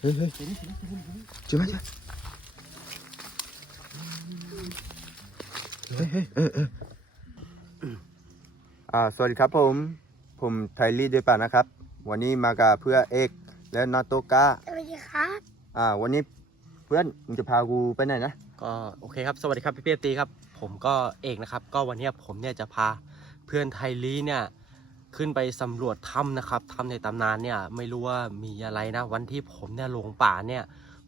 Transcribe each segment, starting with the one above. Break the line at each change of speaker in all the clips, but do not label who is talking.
เฮ้ยเฮ้ยเจอไหมเจอเฮ้ยเฮ้ยเออเอออ่าสวัสดีครับผม ผมไทลีดเดป่านะครับ วันนี้มากับเพื่อเอกและนาโตกา
สวัสดีครับ
อ่า วันนี้เพื่อนมึงจะพากูไปไหนนะ
ก็โอเคครับ สวัสดีครับพี่เปียตีครับ ผมก็เอกนะครับ ก็วันนี้ผมเนี่ยจะพาเพื่อนไทลีเนี่ย ขึ้นไปสำรวจถ้ำนะครับถ้ำในตำนานเนี่ยไม่รู้ว่ามีอะไรนะ วันที่ผมเนี่ยลงป่าเนี่ย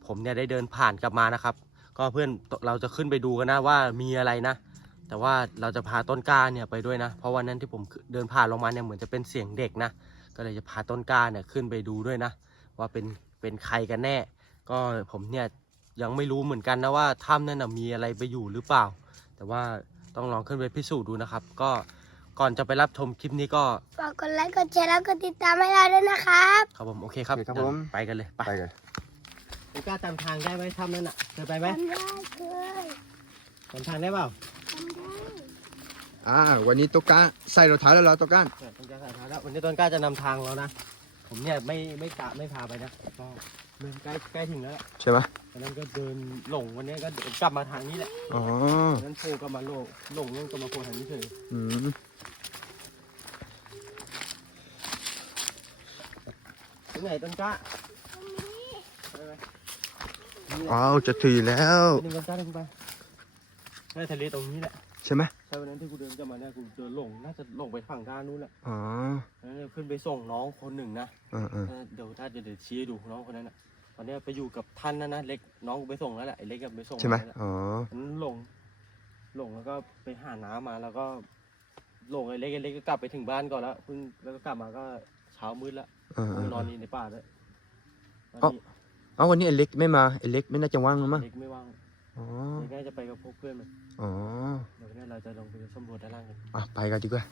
ผมเนี่ยได้เดินผ่านกลับมานะครับ ก็เพื่อนเราจะขึ้นไปดูกันนะว่ามีอะไรนะ แต่ว่าเราจะพาต้นกล้าเนี่ยไปด้วยนะ เพราะวันนั้นที่ผมเดินผ่านลงมาเนี่ยเหมือนจะเป็นเสียงเด็กนะ ก็เลยจะพาต้นกล้าเนี่ยขึ้นไปดูด้วยนะ ว่าเป็นเป็นใครกันแน่ ก็ผมเนี่ยยังไม่รู้เหมือนกันนะว่าถ้ำนั่นนะมีอะไรไปอยู่หรือเปล่า แต่ว่าต้องลองขึ้นไปพิสูจน์ดูนะครับ ก็ ก่อนจะไปรับชมคลิปนี้ก็
ฝากกดไลค์กดแชร์แล้วกดติดตามให้เราด้วยนะครับ
ครับผมโอเคครับ
โอเคครับ
เดี๋ยว
ผม
ไปกันเลยไป
ไปเลย
กล้าจำทางได้ไหมถ้ำนั่นอะเคยไปไหม
ทำได้เคย
จำทางได้เปล่า
ทำได้
อ่าวันนี้โตกาใส่รองเท้าแล้วเหรอโตกา
เนี่ยต้นกล้าสายทางแล้ววันนี้ต้นกล้าจะนำทางเรานะ ผมเนี่ยไม่ไม่กะไม่พาไปนะก็เดินใกล้ใกล้ถึงแล้วแหละ
ใช่ไหม
วันนั้นก็เดินหลงวันนี้ก็เดินกลับมาทางนี้แหละ
อ๋อ
วันนั้นโผล่ก็มาหลงหลงแล้วก็มาโผล่ทางนี้เฉย
อืม
รงไหนต้นกล้าไปไหมนี่แหละ
อ้าวจะถึงแล้ว
ไปหนึ่งต้นกล้าเดินไปใช่ทะเลตรงนี้แหละ
ใช่ไหม
ใช่วันนั้นที่กูเดินกลับมาเนี่ยกูเจอหลงน่าจะหลงไปฝั่งด้านนู้นแหละ
อ๋อ
แล้วเนี่ยขึ้นไปส่งน้องคนหนึ่งนะ
เออเออ
เดี๋ยวถ้าจะเดี๋ยวชี้ให้ดูน้องคนนั้นอะตอนเนี้ยไปอยู่กับท่านนะนะเล็กน้องกูไปส่งแล้วแหละไอ้เล็กก็ไปส่ง
ใช่ไหม
แล้วแหละ
อ๋อ
มันหลงหลงแล้วก็ไปหาน้ำมาแล้วก็หลงไอ้เล็กไอ้เล็กก็กลับไปถึงบ้านก่อนแล้วเพิ่งแล้วก็กลับมาก็เช้ามืดแล้ว
เออเอ
กู
อ น
อนนี่ในป่าด้วยตอน
เอ้า
นี้
เอาวันนี้ไอเล็กไม่มาไอเล็กไม่น่าจะว่างแล้วมั้ง
เล็กไม่ว่าง
อ๋อ
เล็กน่าจะไปกับพวกเพื่อนมัน
อ๋อ
เดี๋ยวเนี่ยเราจะลงไปสำรวจด้านล่างกัน
อะไปกันดีกว่า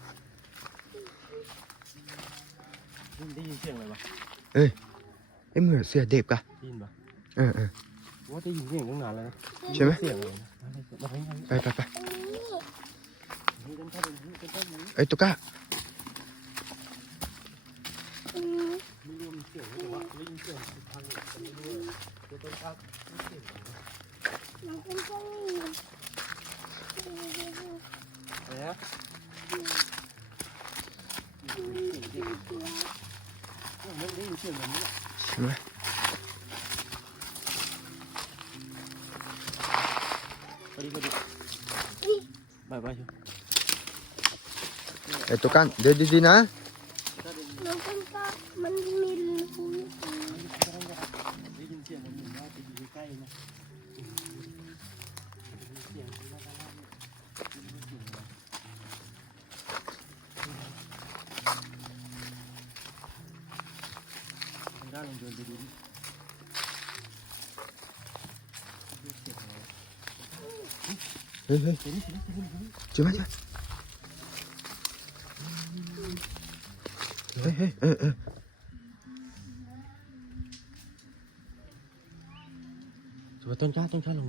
ได้ยินเสียงอะไรวะ
เอ้ยเหมือนเสียเด็กอะ
ได้ยินปะ
เออเออ
ว่าได้ยินเสียงตั้งนานแล้วนะ
ใช่ไหม
เสียงอะไรนะมาให้มาให้
ไปไปไป
ให้ต้นข้าวต้นข้าวต้นข้าว
เอ้ยโตกา
อืม
ไม่รู้มีเสียงแต่ว่าได้ยินเสียงทางแต่ไม่รู้ว่า เดี๋ยวต้นข้าวเสียงอะไร
น้องเป็นเจ้าหญิง
อะไรนะไม่ได้ยินเสียงแบบนี้แหละ
ใช่ไหม
ไปดิไปดิไปไปเถอะ
เอ้ยโตกาเดี๋ยวดีๆนะ
น้องเป็นก็มันมีรูอยู่
ได้ยินเสียงมันเหมือนว่าจะอยู่ใกล้ๆนะเสียงที่ว่าด้านล่างเนี่ยได้ยินเสียงอะไรทางด้านลองเดินไปดูดิเสียงอะไร
เฮ้ยเฮ้ย
เห็นเห็นเห็นเห็น
เจอไหมเจอเฮ้ยเฮ้ยเออเออ
สมมติต้นกล้าต้นกล้าลอง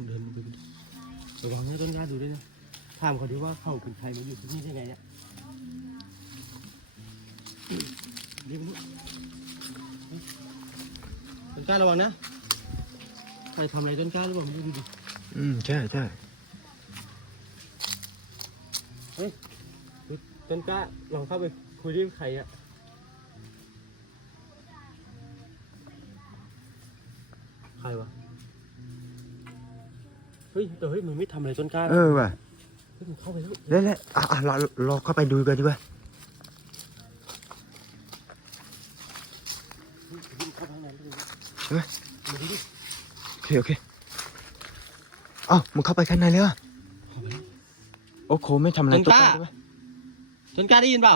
เดินไปดูดิระวังนะต้นกล้าดูด้วยนะถามเขาดิว่าเขาเป็นใครมาอยู่ที่นี่ได้ไงเนี่ยเรียกลูกต้นกล้าระวังนะใครทำอะไรต้นกล้าหรือเปล่าไม่รู้ดูดิ
อืมใช่ใช่
ต้นกล้าลองเข้าไปคุยด้วยใครอะใครวะ เฮ้ยแต่เฮ้ยมันไม่ทำอะไรต้นกล้า
เออว่ะ
เฮ้ยมันเข้าไปแล้ว
แล้วแล้วอะอะเราเราเข้าไปดูกันดีกว่า
เฮ้ยมันเข้าไปข้างในแล้วดูดิ
เฮ้ย
มาดูดิ
โอเคโอเคเอ้ามึงเข้าไปข้างในเลยเหรอ
เข้าไปแล้ว
โอ้โหไม่ทำอะไร
ต้น
ตัว
กล้า
ใช่ไหม
ต้นกล้าได้ยินเปล่า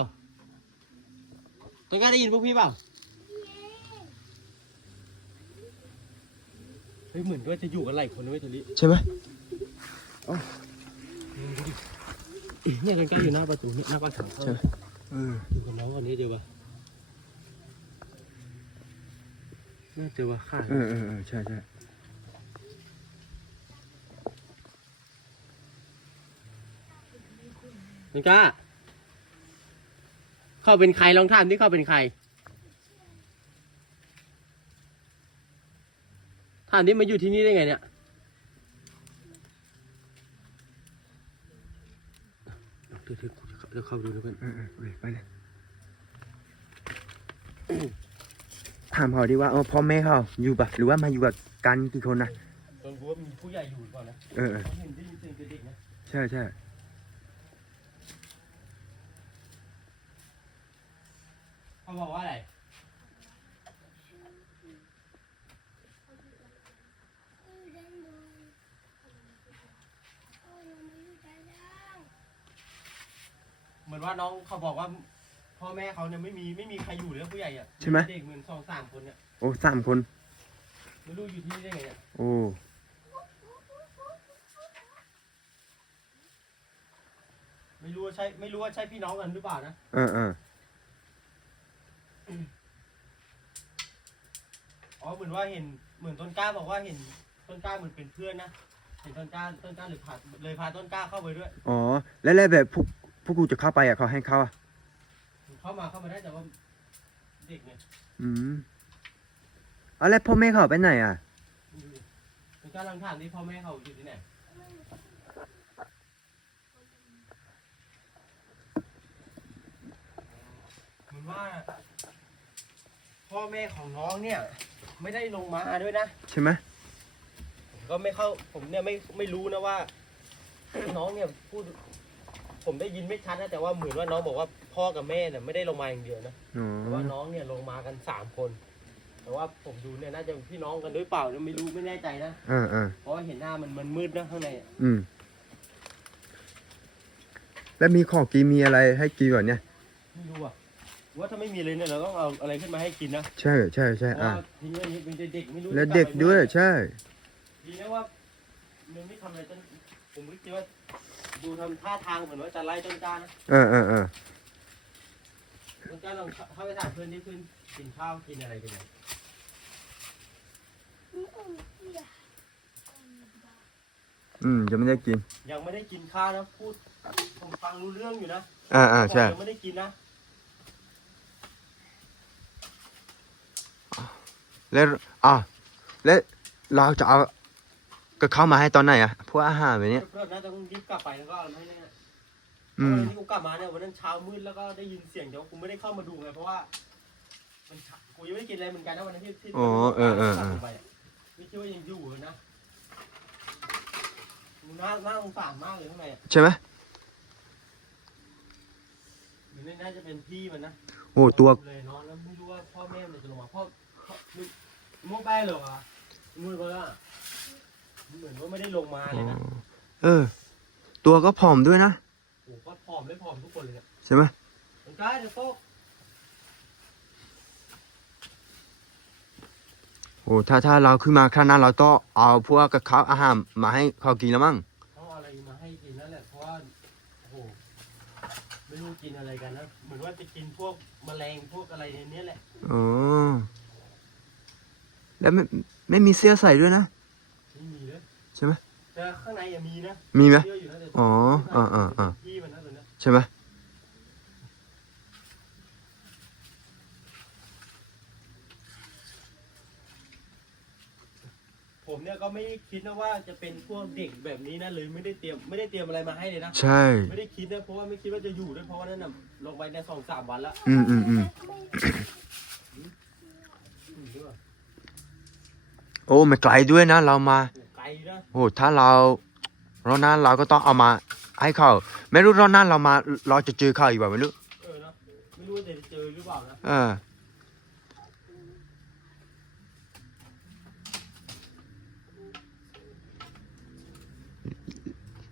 ต้นกล้าได้ยินพวกพี่เปล่าเฮ้ยเหมือนว่าจะอยู่กันหลายคนนะเว้ยทะลิ
ใช่ไหม
เนี่ยต้นกล้าอยู่หน้าประตูเนี่ยหน้าปากทางเข้า
ใช่ไหมเออ
อยู่กับน้องคนนี้เดียวปะน่าเจอว่าขาด
เออเออเออใช่ใช่
ต้นกล้า เขาเป็นใครลองถามที่เขาเป็นใครถามนี่มาอยู่ที่นี่ได้ไงเนี่ย เดี๋ยวเดี๋ยวเดี๋ยวเข้าไปดูนะเพื่อน
เออเออไปไปเลย ถามเขาดีว่าเออพ่อแม่เขาอยู่ปะหรือว่ามาอยู่กับกันกี่คนนะ
ตอนรู้ว่ามีผู้ใหญ่อยู่ก่อนนะ
เออเออ
เห็นได้ยินเสียงเด็กๆนะ
ใช่ใช่
เขาบอกว่าอะไรเหมือนว่าน้องเขาบอกว่า พ่อแม่เขาเนี่ยไม่มีไม่มีใครอยู่เลยผู้ใหญ่อะ
ใช่ไหม
เด็กเหมือนสองสามคนเนี่ย
โอ้สามคน
ไม่รู้อยู่ที่นี่ได้ไงเนี่ย
โอ้
ไม่รู้ว่าใช่ไม่รู้ว่าใช่พี่น้องกันหรือเปล่านะ
เออเออ
อ๋อเหมือนว่าเห็นเหมือนต้นกล้าบอกว่าเห็นต้นกล้าเหมือนเป็นเพื่อนนะเห็นต้นกล้าต้นกล้าเลยพาเลยพาต้นกล้าเข้าไปด้วย
อ๋อ แล้วแล้วแบบพวกพวกกูจะเข้าไปอะเขาให้เข้าอะ
เข้ามาเข้ามาได้แต่ว่าเด็กเนี่ย
อืมเอาแล้วพ่อแม่เขาไปไหนอะ
ไม่รู้ดิต้นกล้าลองถามดิพ่อแม่เขาอยู่ที่ไหนเหมือนว่า พ่อแม่ของน้องเนี่ย ไม่ได้ลงมาด้วยนะ
ใช่ไหม
ผมก็ไม่เข้าผมเนี่ยไม่ไม่รู้นะว่า น้องเนี่ยพูด ผมได้ยินไม่ชัดนะแต่ว่าเหมือนว่าน้องบอกว่าพ่อกับแม่เนี่ยไม่ได้ลงมาอย่างเดียวนะ
อ๋
แต่
อ
ว่าน้องเนี่ยลงมากันสามคน แต่ว่าผมดูเนี่ยน่าจะเป็นพี่น้องกันด้วยเปล่าเนี่ยไม่รู้ไม่แน่ใจนะ
เออเออ
เพราะว่าเห็นหน้ามันมันมืดนะข้างในอะ
อืม แล้วมีของกินมีอะไรให้กินก่อนเนี่ย
ไม่รู้อะ ว่าถ้าไม่มีเลยเนี่ยเราต้องเอาอะไรขึ้นมาให้กินนะ
ใช่ใช่ใช่
เพราะ
อะ
ว่าทิ้งไว้นี้เป็นเด็กไม่รู้
แล้ว
จะกบ
เด็ก
ไป
ด้วย
เมื่อไหร่
ใช่
ดีนะว่ามันไม่ทำอะไรต้นผมคิดว่าดูทำท่าทางเหมือนว่าจะไล่ต้นกล้านะ
เออเออเออ
ต้นกล้าลองเข้าไปถามเพื่อนที่เพื่อนกินข้าวกินอะไรกันเนี่ย
อืมจะไม่ได้กิน
ยังไม่ได้กินข้าวนะพูดผมฟังรู้เรื่องอยู่นะ
อ่าอ่าใช่
ยังไม่ได้กินนะ
แล้วอะแล้วเราจะเอากับข้าวมาให้ตอนไหนอะพวกอาหารแบบเนี้ย
เพื่อนน่าจะต้องรีบกลับไปแล้วก็เอามาให้เนี่ย
อืม
วันที่กูกลับมาเนี่ยวันนั้นเช้ามืดแล้วก็ได้ยินเสียงแต่ว่ากูไม่ได้เข้ามาดูไงเพราะว่า มันเช้ากูยังไม่ได้กินอะไรเหมือนกันนะวันนั้นที่ที่
อ๋อเออเออเออ
กลับไปอะไม่คิดว่ายังอยู่เลยนะมันน่าน่าสงสารมากเลยข้างในอะ
ใช่ไหม
หรือนี่น่าจะเป็นพี่มันนะ
โอ้ตัว
เลยนอนแล้วไม่รู้ว่าพ่อแม่มันจะลงมาพ่อพ่อ โม่แป้เหรอวะมือก็ละเหมือนว่าไม่ได้ลงมาเลยนะ
เออ ตัวก็ผอมด้วยนะ
โอ้โหก็ผอมไม่ผอมทุกคนเลยเนี่ย
ใช่ไหม
มันกล้าเดี๋ยวโต๊ะ
โอ้ถ้าถ้าเราขึ้นมาข้างหน้าเราต้องเอาพวกกับข้าวอาหารมาให้เขากินแล้วมั้ง
ต้องเอาอะไรมาให้กินนั่นแหละเพราะว่าโอ้โหไม่รู้กินอะไรกันนะเหมือนว่าจะกินพวกแมลงพวกอะไรในนี้แหละ
อ๋อ แล้วไม่ไม่มีเสื้อใส่ด้วยนะ
ไม่มีเลย
ใช่ไหม
แต่ข้างในยังมีนะ
มีไหม
เยอะอยู่นะแต่
อ๋ออ่าอ่าอ่า
พี่มันนะตัวเนี้ย
ใช่ไหม
ผมเนี่ยก็ไม่ได้คิดนะว่าจะเป็นพวกเด็กแบบนี้นะเลยไม่ได้เตรียมไม่ได้เตรียมอะไรมาให้เลยนะ
ใช่
ไม่ได้คิดนะเพราะว่าไม่คิดว่าจะอยู่ด้วยเพราะว่านั่นน่ะลงไปในสองสามวันละ
อืมอืมอืม
อืมด้วย
โอ้ไม่ไกลด้วยนะ เรามา
โอ้ไกลนะ
โอ้ถ้าเราเรานั้นเราก็ต้องเอามาให้เขาไม่รู้เรานั้นเรามาเราจะเจอเขาอีกว่าไม่รู้
เออเนอะไม่รู้ว่าจะเจอหรือเปล่านะ
เออ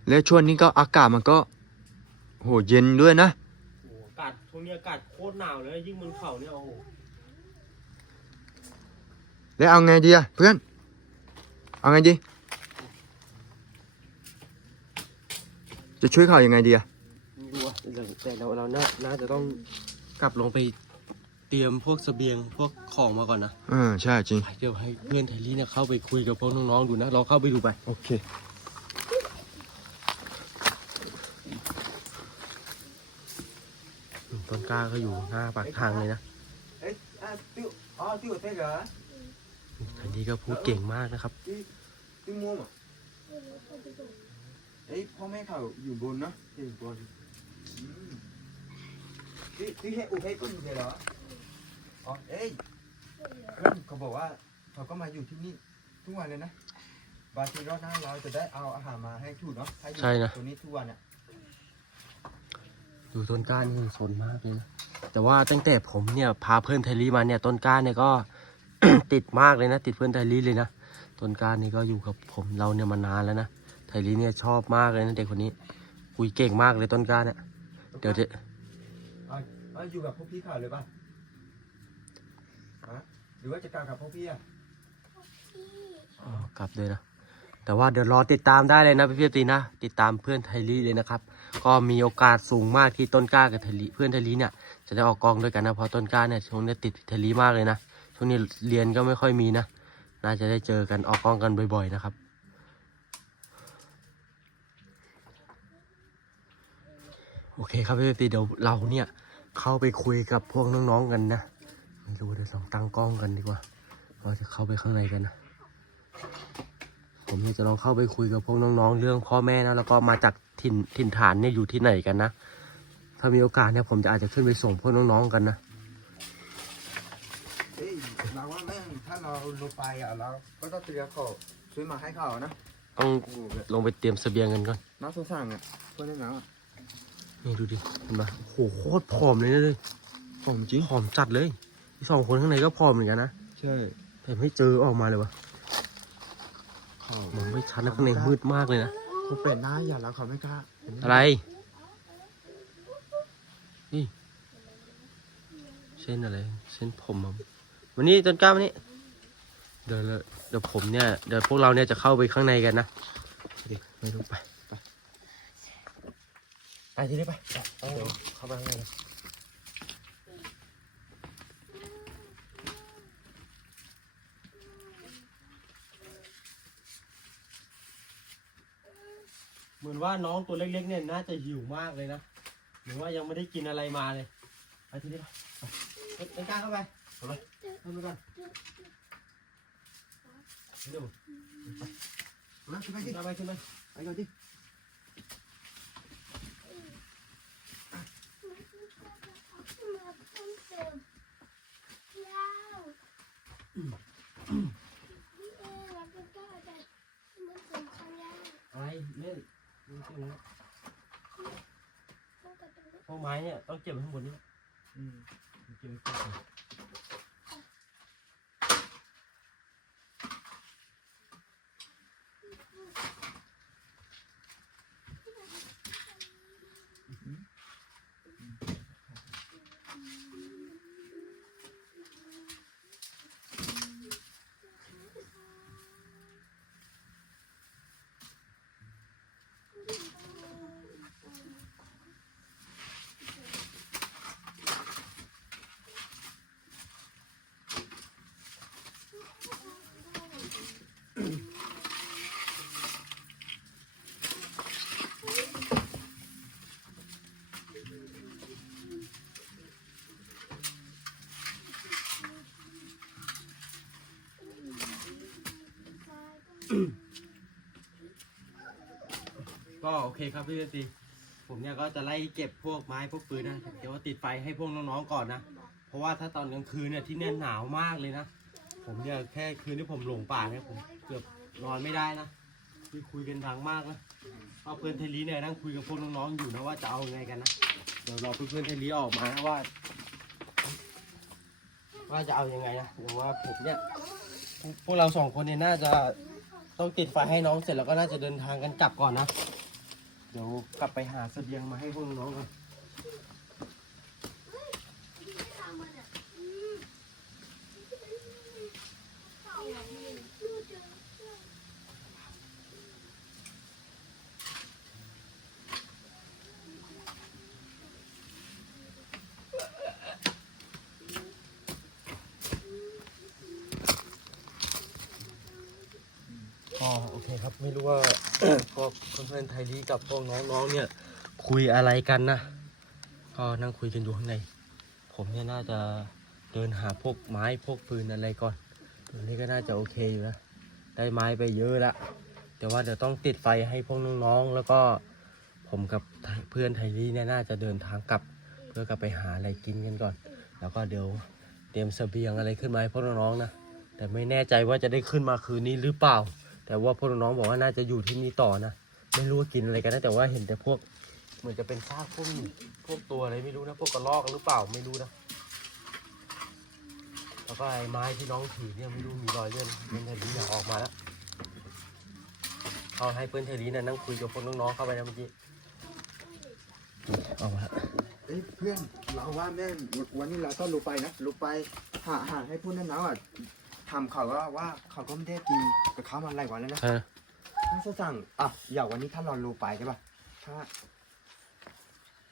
แล้วช่วงนี้ก็อากาศมันก็ โหเย็นด้วยนะ
โอ้โหอากาศช่วงนี้อากาศโคตรหนาวเลยยิ่งบนเขาเนี่ยโอ้โห
แล้วเอาไงดีอะเพื่อน เอาไงดี จะช่วยเขายังไงดีอะ
ไม่รู้อะแต่แต่เราเราน่าน่าจะต้องกลับลงไปเตรียมพวกเสบียงพวกของมาก่อนนะ
เออใช่จริง
ไปเดี๋ยวให้เพื่อนไทลี่เนี่ยเข้าไปคุยกับพวกน้องๆดูนะ เราเข้าไปดูไป
โอเค
ต้นกล้าก็อยู่หน้าปากทางเลยนะ
เอ้ยอะติ้ว อ๋อติ้วเท่เหรอ
ทอันนี้ก็พูดเก่งมากนะครับ
ที่ที่ม่วงอะเอ้ยพ่อแม่เขาอยู่บนเนอะอยู่บนอืมที่ที่ให้อุเทศก็อยู่เลยเหรออ๋อเอ้ยเพื่อนเขาบอกว่าเขาก็มาอยู่ที่นี่ทุกวันเลยนะบางทีรอบหน้าเราจะได้เอาอาหารมาให้ถูกเนาะถ้าอยู่
ใช่นะ
ตรงนี้ทุกวันอะ
ดูต้นกล้านี่สนมากเลยนะแต่ว่าตั้งแต่ผมเนี่ยพาเพื่อนไทลีมาเนี่ยต้นกล้าเนี่ยก็ ติดมากเลยนะ ติดเพื่อนไทลีเลยนะต้นกล้านี่ก็อยู่กับผมเราเนี่ยมานานแล้วนะไทลีเนี่ยชอบมากเลยนะเด็กคนนี้คุยเก่งมากเลยต้นกล้าเนี่ยเดี๋ยวจะ
เอาเอาอยู่กับพวกพี่เขาเลยป่ะฮะหรือว่าจะกลับกับพวกพี่อะ
อ๋อกลับเลยนะแต่ว่าเดี๋ยวรอติดตามได้เลยนะพี่พี่ตีนะ ติดตามเพื่อนไทลีเลยนะครับ ก็มีโอกาสสูงมากที่ต้นกล้ากับไทลีเพื่อนไทลีเนี่ยจะได้ออกกองด้วยกันนะเพราะต้นกล้าเนี่ยช่วงนี้ติดไทลีมากเลยนะช่ วงนี้เรียนก็ไม่ค่อยมีนะ น่าจะได้เจอกันออกกล้องกันบ่อยๆนะครับโอเคครับพี่ตีเดี๋ยวเราเนี่ยเข้าไปคุยกับพวกน้องๆกันนะไม่รู้เดี๋ยวลองตั้งกล้องกันดีกว่าว่าจะเข้าไปข้างในกันนะผมจะลองเข้าไปคุยกับพวกน้องๆ เรื่องพ่อแม่นะแล้วก็มาจากถิ่นถิ่นฐานเนี่ยอยู่ที่ไหนกันนะถ้ามีโอกาสเนี่ยผมจะอาจจะขึ้นไปส่งพวกน้องๆกันนะ
เอ้ยเราว่าแม่ง ถ้าเราลงไปอะเราก็ต้องเตรียมของซื้อมาให้เขานะ
ต้อง
โอ้โห
ลงไปเตรียมเสบียงกันก่อน
น้ำสงสารอะเพื่อนน้ำอะ
นี่ดูดิเห็นปะโอ้โหโคตรผอมเลยนะเลย
ผมจริง
ผอมจัดเลยที่สองคนข้างในก็ผอมเหมือนกันนะ
ใช่
แต่ไม่เจอออกมาเลยวะ
เขา
มองไม่ชัดนะข้างในมืดมากเลยนะ
เขาเป็นหน้าอย่าแล้วเขาไม่กล้าเห็นหม
อะไร นี่ เส้นอะไร เส้นผมอะวันนี้ต้นกล้าวันนี้ เดี๋ยวเดี๋ยวผมเนี่ยเดี๋ยวพวกเราเนี่ยจะเข้าไปข้างในกันนะไม่รู้ไปไปไปทีนี้ไปเดี๋ยวเข้าไปข้างในเหมือนว่าน้องตัวเล็กๆเนี่ยน่าจะหิวมากเลยนะเหมือนว่ายังไม่ได้กินอะไรมาเลยไปทีนี้ไปไปต้นกล้าเข้าไปเข้าไปเข้าไปก่อน เดี๋ยว
มาขึ้นไป
ขึ้
ดิ
นไปขึ้นไป
ไปก่อนดิ
มาเพิ่มเติมยาวพี่เอเราก็กล้าแต่มันสำคัญยาว
อะไรเล่นดูสินะ
มันก็ต้อง
พวกไม้เนี่ยต้องเก็บไว้ข้างบนนี่
อืม
เก็บไว้ก่อน ก็โอเคครับพี่เจตีผมเนี่ยก็จะไล่เก็บพวกไม้พวกปืนนะเดี๋ยวติดไฟให้พวกน้องๆก่อนนะ เพราะว่าถ้าตอนกลางคืนเนี่ยที่เนี่ยหนาวมากเลยนะ ผมเนี่ยแค่คืนที่ผมหลงป่าเนี่ยผมเกือบนอนไม่ได้นะคุยคุยกันดังมากนะเอาเพื่อนเทลีเนี่ยนั่งคุยกับพวกน้องๆอยู่นะว่าจะเอาไงกันนะ เดี๋ยวรอเพื่อนเทลีออกมาว่า ว่าจะเอายังไงนะเดี๋ยวว่าผมเนี่ยพวกเราสองคนเนี่ยน่าจะ ต้องติดไฟให้น้องเสร็จแล้วก็น่าจะเดินทางกันกลับก่อนนะ เดี๋ยวกลับไปหาเสบียงมาให้พวกน้องก่อน ก็โอเคครับไม่รู้ว่า พวก เพื่อนๆไทยลีกับพวกน้องๆเนี่ยคุยอะไรกันนะก็นั่งคุยกันอยู่ข้างใน ผมเนี่ยน่าจะเดินหาพวกไม้พวกปืนอะไรก่อนอันนี้ก็น่าจะโอเคอยู่นะได้ไม้ไปเยอะละแต่ว่าเดี๋ยวต้องติดไฟให้พวกน้องๆ แล้วก็ผมกับเพื่อนไทลี่เนี่ยน่าจะเดินทางกลับ เพื่อกลับไปหาอะไรกินกันก่อน แล้วก็เดี๋ยวเตรียมเสบียงอะไรขึ้นมาให้พวกน้องๆนะแต่ไม่แน่ใจว่าจะได้ขึ้นมาคืนนี้หรือเปล่า แต่ว่าพวกน้องบอกว่าน่าจะอยู่ที่นี่ต่อนะ ไม่รู้ว่ากินอะไรกันนะแต่ว่าเห็นแต่พวก เหมือนจะเป็นซากพวกพวกตัวอะไรไม่รู้นะพวกกระรอกหรือเปล่าไม่รู้นะแล้วก็ไอ้ไม้ที่น้องถือเนี่ยไม่รู้มีรอยเลือดเพื่อนเทลีเนี่ยออกมาแล้วเอาให้เพื่อนเทลีเนี่ยนั่งคุยกับพวกน้องๆเข้าไปนะเมื่อกี้ออกมาแล้ว
เอ้ยเพื่อนเราว่าแม่งวันนี้เราต้องลุกไปนะลุกไปหาหาให้พูดนั่นนะอะทำเขาก็ว่าเขาก็ไม่ได้ตีกับเขามาหลายวันแล้วนะ
เออ
น่าจะสั่งอะอย่างวันนี้ถ้าเราลุกไปใช่ป่ะถ้า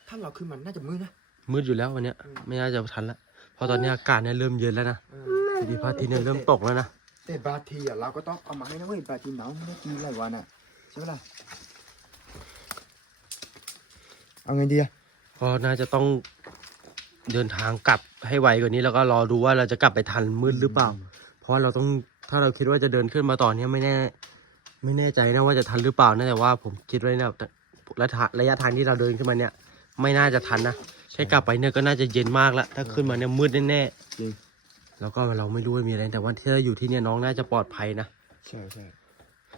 ถ้าเราขึ้นมันน่าจะมืดนะ
มืดอยู่แล้ววันเนี้ย ไม่น่าจะทันละเพราะตอนนี้อากาศเนี่ยเริ่มเย็นแล้วนะ
เออ
สถิตพระอาทิตย์เนี่ยเริ่มตกแล้วนะ
แต่บางทีอะเราก็ต้องเอามาให้นะเว้ยบางทีน้องไม่ได้กินหลายวันอะใช่ไหมล่ะเอาไงดีอะ
ก็น่าจะต้องเดินทางกลับให้ไวกว่านี้แล้วก็รอดูว่าเราจะกลับไปทันมืดหรือเปล่า เพราะว่าเราต้องถ้าเราคิดว่าจะเดินขึ้นมาต่อเนี่ยไม่แน่ ไม่แน่ใจนะว่าจะทันหรือเปล่านะแต่ว่าผมคิดไว้นะระยะระยะทางที่เราเดินขึ้นมาเนี่ย ไม่น่าจะทันนะแค่กลับไปเนี่ยก็น่าจะเย็นมากแล้วถ้าขึ้นมาเนี่ยมืดแน่
จริง
ๆแล้วก็เราไม่รู้ว่ามีอะไรแต่ว่าที่เราอยู่ที่เนี่ยน้องน่าจะปลอดภัยนะ
ใช่ใช่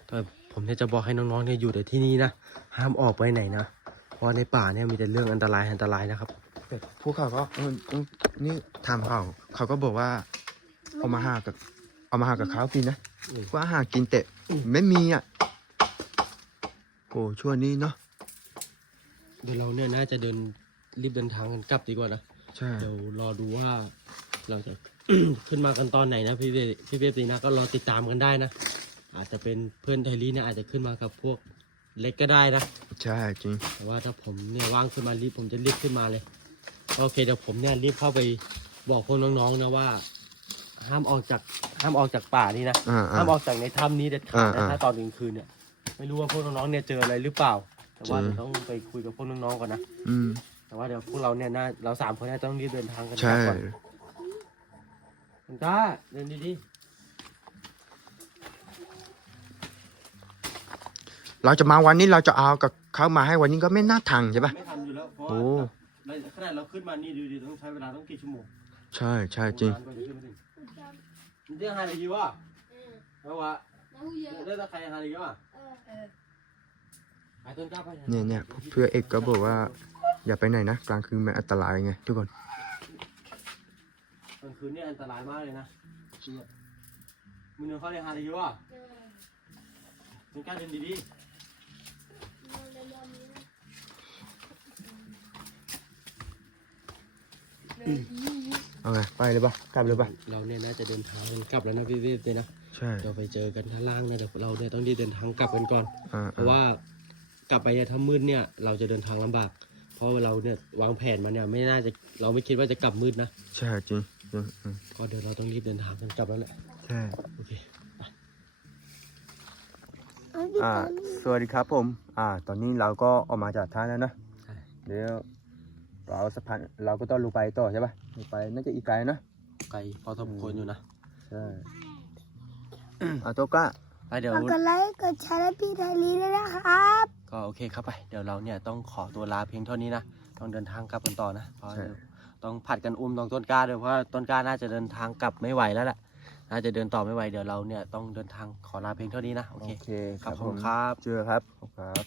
แต่ผมเนี่ยจะบอกให้น้องๆเนี่ยอยู่แต่ที่นี่นะห้ามออกไปไหนนะเพราะในป่าเนี่ยมีแต่เรื่องอันตรายอันตรายนะครับ
แต่พวกเขาก็เออเออนี่ถามเขา เขาก็บอกว่าเอามาหากับ เอามาหากับเขากินนะ
อืม
ว่าหากินแต่ไม่มีอะโอ้ช่วงนี้เนาะ
เดี๋ยวเราเนี่ยน่าจะเดินรีบเดินทางกันกลับดีกว่านะ
ใช่
เดี๋ยวรอดูว่าเราจะขึ้นมากันตอนไหนนะพี่เวพี่เวตีนะก็รอติดตามกันได้นะ อาจจะเป็นเพื่อนไทยลีเนี่ยอาจจะขึ้นมากับพวกเล็กก็ได้นะ
ใช่จริง
แต่ว่าถ้าผมเนี่ยว่างขึ้นมารีบผมจะรีบขึ้นมาเลย โอเคเดี๋ยวผมเนี่ยรีบเข้าไปบอกพวกน้องๆนะว่า ห้ามออกจากห้ามออกจากป่านี่นะ
อ่าอ่า
ห้ามออกจากในถ้ำนี้เด็ดขาดนะ
อ่าอ่า
ถ้าตอนกลางคืนเนี่ยไม่รู้ว่าพวกน้องๆเนี่ยเจออะไรหรือเปล่า แต่ว่า
จริง
เดี๋ยวต้องไปคุยกับพวกน้องๆก่อนนะ
อืม
แต่ว่าเดี๋ยวพวกเราเนี่ยน่าเราสามคนน่าจะต้องรีบเดินทางกัน
ใช่
ก่อนคุณตาเดินดี
เราจะมาวันนี้เราจะเอากับเขามาให้วันนี้ก็ไม่น่าทังใช่
ๆ
ปะ
ไม่ทันอยู่แล้วเพราะ
โอ้
ว่าขนาดเราขึ้นมานี่ดูดิต้องใช้เวลาต้องกี่ชั่วโมง
ใช่ใช่จริง
นานกว่าจะขึ้นมาถึง มันเรื่องอะไรดีวะแล้ววะเรื่องตะใครอะไรดีวะไอ้ต้นกล้าไปไห
เนี่ยเนี่ยเพื่อเอกก็บอกว่า อย่าไปไหนนะ กลางคืนมันอันตรายไงทุกคน
กลางคืนเนี่ยอันตรายมากเลยนะเนี่ยมึงเดินเข้าในฮาร์ดีวะต้นกล้าเดินดี
เอาไงไปเลยปะกลับเลยปะ
ๆเราเนี่ยน่าจะเดินทางกันกลับแล้วนะพี่เวฟเลยนะ
ใช่
เราไปเจอกันท่างล่างนะเดี๋ยวเราเนี่ยต้องรีบเดินทางกลับกันก่อน
อ่า
เพราะว่ากลับไปเนี่ยถ้ามืดเนี่ยเราจะเดินทางลำบาก เพราะเราเนี่ยวางแผนมาเนี่ยไม่น่าจะเราไม่คิดว่าจะกลับมืดนะ
ใช่จริงจริงอืม
ก็เดี๋ยวเราต้องรีบเดินทางกันกลับแล้วแหละ
ใช่
โอเค
อ่าสวัสดีครับผม อ่า ตอนนี้เราก็ออกมาจากท่าแล้วนะ
ใช่
เดี๋ยว เราสะพานเราก็ต้องลงไปต่อใช่ปะลงไปน่าจะอีกไกลนะ
ไกลพอสมควรอยู่นะ
ใช่อ่าโตก้า
ไปเดี๋ยว
ฝากกดไลค์กดแชร์และพี่ไทยลีด้วยนะครับ
ก็โอเคครับไป เดี๋ยวเราเนี่ยต้องขอตัวลาเพียงเท่านี้นะ ต้องเดินทางกลับกันต่อนะ เพราะ
ใช่
เดี๋ยวต้องผัดกันอุ้มน้องต้นกล้าด้วยเพราะว่าต้นกล้าน่าจะเดินทางกลับไม่ไหวแล้วแหละ น่าจะเดินต่อไม่ไหว เดี๋ยวเราเนี่ยต้องเดินทางขอลาเพียงเท่านี้นะ โอเค
โอเค
ครับผมครับ
เจอครับครับ